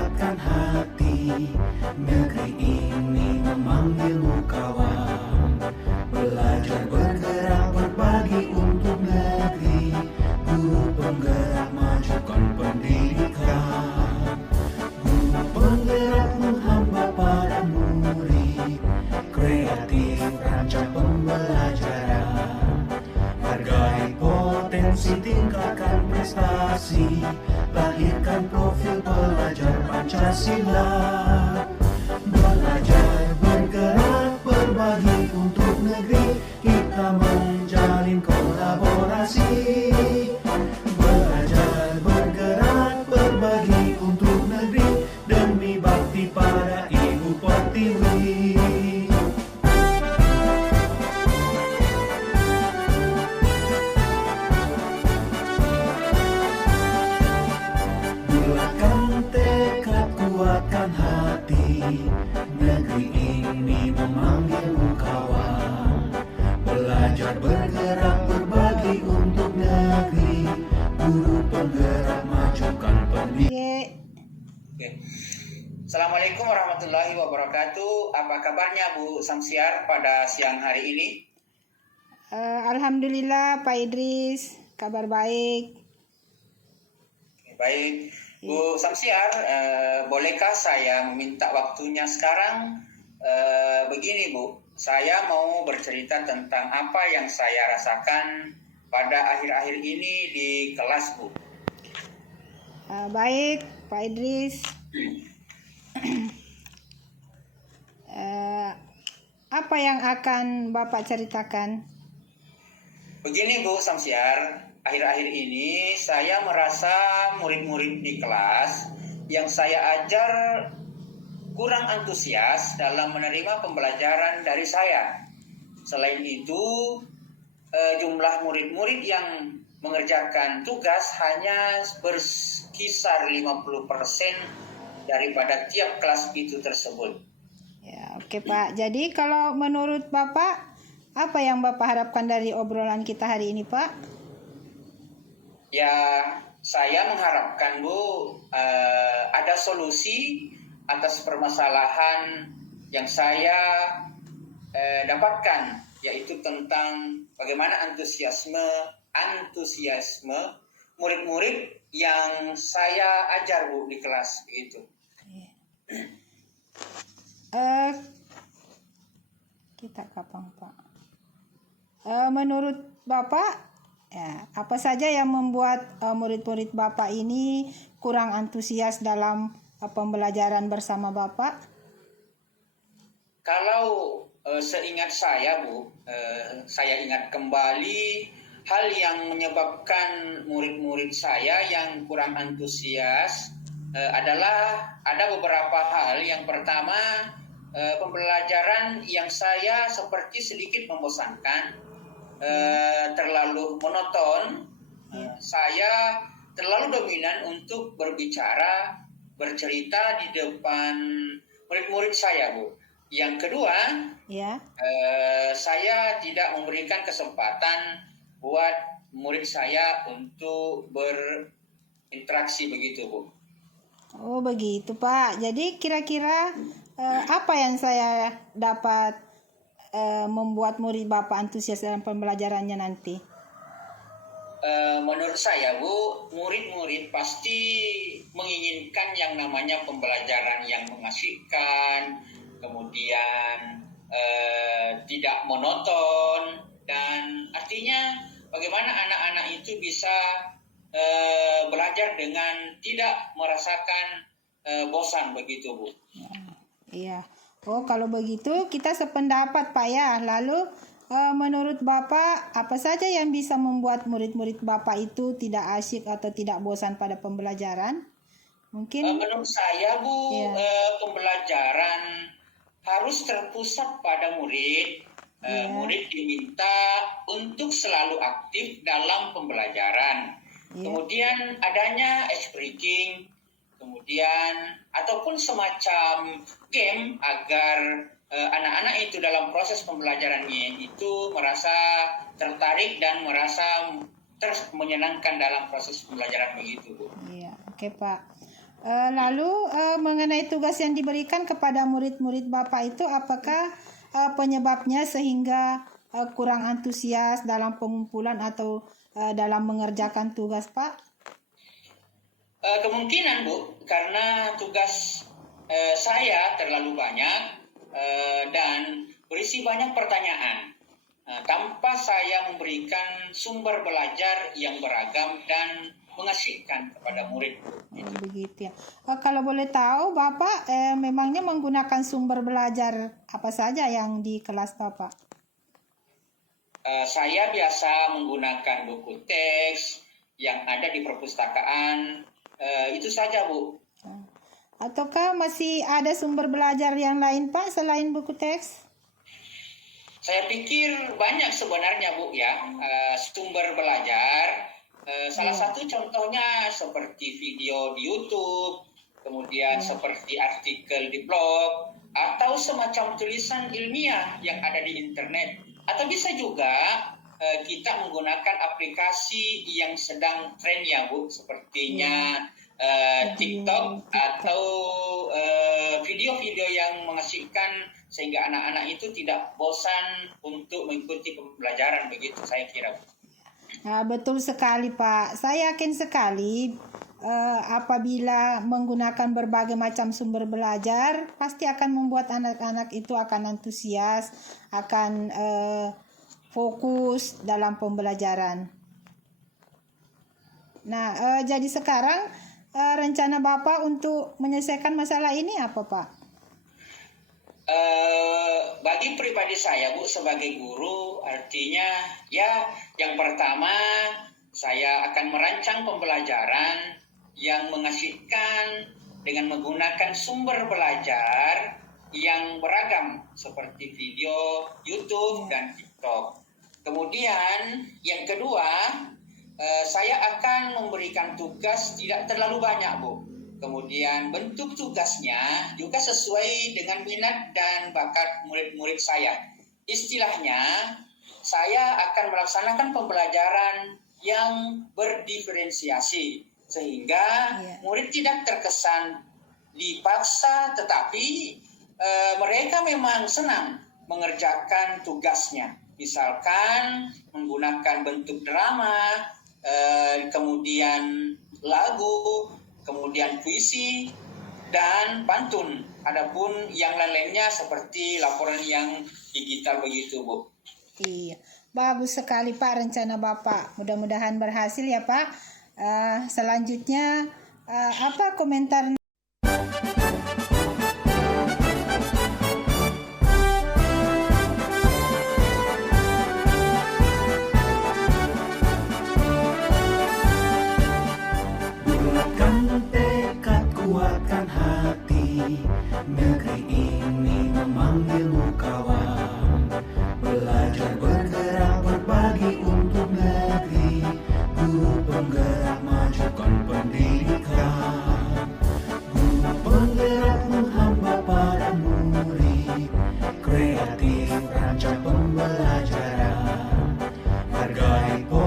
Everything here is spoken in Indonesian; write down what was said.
kuatkan hati. Negeri ini memanggilmu kawan. Belajar bergerak berbagi untuk negeri. Guru penggerak majukan pendidikan. Guru penggerak menghamba pada murid. Kreatif rancang pembelajaran. Hargai potensi, tingkatkan prestasi. Lahirkan profil pelajar Pancasila. Belajar bergerak berbagi untuk negeri. Kita menjalin kolaborasi. Belajar bergerak berbagi untuk negeri. Demi bakti pada Ibu Pertiwi. Bulatkan tekad, kuatkan hati. Negeri ini memanggilmu kawan. Belajar bergerak berbagi untuk negeri. Guru penggerak majukan pendidikan. Oke. Assalamualaikum warahmatullahi wabarakatuh. Apa kabarnya Bu Samsiar pada siang hari ini? Alhamdulillah Pak Idris, kabar baik. Baik, Bu Samsiar, bolehkah saya meminta waktunya sekarang? Begini Bu, saya mau bercerita tentang apa yang saya rasakan pada akhir-akhir ini di kelas Bu. Baik Pak Idris. Apa yang akan Bapak ceritakan? Begini Bu Samsiar, akhir-akhir ini saya merasa murid-murid di kelas yang saya ajar kurang antusias dalam menerima pembelajaran dari saya. Selain itu, jumlah murid-murid yang mengerjakan tugas hanya berkisar 50% daripada tiap kelas itu tersebut. Ya, oke Pak. Jadi kalau menurut Bapak, apa yang Bapak harapkan dari obrolan kita hari ini Pak? Ya, saya mengharapkan Bu, ada solusi atas permasalahan yang saya dapatkan, yaitu tentang bagaimana antusiasme murid-murid yang saya ajar Bu di kelas itu. Kita kapan Pak? Menurut Bapak, ya, apa saja yang membuat murid-murid Bapak ini kurang antusias dalam pembelajaran bersama Bapak? Kalau seingat saya Bu, saya ingat kembali hal yang menyebabkan murid-murid saya yang kurang antusias adalah ada beberapa hal. Yang pertama, pembelajaran yang saya seperti sedikit membosankan, terlalu monoton. Saya terlalu dominan untuk bercerita di depan murid-murid saya Bu. Yang kedua, saya tidak memberikan kesempatan buat murid saya untuk berinteraksi begitu Bu. Oh begitu Pak. Jadi kira-kira apa yang saya dapat membuat murid Bapak antusias dalam pembelajarannya nanti? Menurut saya Bu, murid-murid pasti menginginkan yang namanya pembelajaran yang mengasihkan, kemudian tidak monoton, dan artinya bagaimana anak-anak itu bisa belajar dengan tidak merasakan bosan begitu Bu. Iya. Oh kalau begitu kita sependapat Pak ya. Lalu menurut Bapak apa saja yang bisa membuat murid-murid Bapak itu tidak asyik atau tidak bosan pada pembelajaran? Mungkin menurut saya Bu, pembelajaran harus terpusat pada murid. Murid diminta untuk selalu aktif dalam pembelajaran. Kemudian adanya ice breaking, kemudian ataupun semacam game agar anak-anak itu dalam proses pembelajarannya itu merasa tertarik dan merasa terus menyenangkan dalam proses pembelajaran begitu Bu. Iya, oke Pak. Mengenai tugas yang diberikan kepada murid-murid Bapak itu, apakah penyebabnya sehingga kurang antusias dalam pengumpulan atau dalam mengerjakan tugas, Pak? Kemungkinan Bu, karena tugas saya terlalu banyak dan berisi banyak pertanyaan. Tanpa saya memberikan sumber belajar yang beragam dan mengasihkan kepada murid. Begitu ya. Kalau boleh tahu, Bapak memangnya menggunakan sumber belajar apa saja yang di kelas Bapak? Saya biasa menggunakan buku teks yang ada di perpustakaan. Itu saja, Bu. Ataukah masih ada sumber belajar yang lain, Pak, selain buku teks? Saya pikir banyak sebenarnya, Bu, ya, sumber belajar. Salah satu contohnya seperti video di YouTube, kemudian seperti artikel di blog, atau semacam tulisan ilmiah yang ada di internet. Atau bisa juga kita menggunakan aplikasi yang sedang tren ya, Bu, sepertinya TikTok atau video-video yang mengasihkan sehingga anak-anak itu tidak bosan untuk mengikuti pembelajaran, begitu saya kira. Betul sekali, Pak. Saya yakin sekali apabila menggunakan berbagai macam sumber belajar, pasti akan membuat anak-anak itu akan antusias, akan fokus dalam pembelajaran. Nah, jadi sekarang rencana Bapak untuk menyelesaikan masalah ini apa, Pak? Bagi pribadi saya, Bu, sebagai guru, artinya ya yang pertama saya akan merancang pembelajaran yang mengasihkan dengan menggunakan sumber belajar yang beragam seperti video, YouTube, dan TikTok. Kemudian yang kedua, saya akan memberikan tugas tidak terlalu banyak, Bu. Kemudian bentuk tugasnya juga sesuai dengan minat dan bakat murid-murid saya. Istilahnya, saya akan melaksanakan pembelajaran yang berdiferensiasi sehingga murid tidak terkesan dipaksa, tetapi mereka memang senang mengerjakan tugasnya. Misalkan menggunakan bentuk drama, kemudian lagu, kemudian puisi dan pantun. Adapun yang lain-lainnya seperti laporan yang digital begitu, Bu. Iya, bagus sekali, Pak, rencana Bapak. Mudah-mudahan berhasil ya, Pak. Selanjutnya apa komentar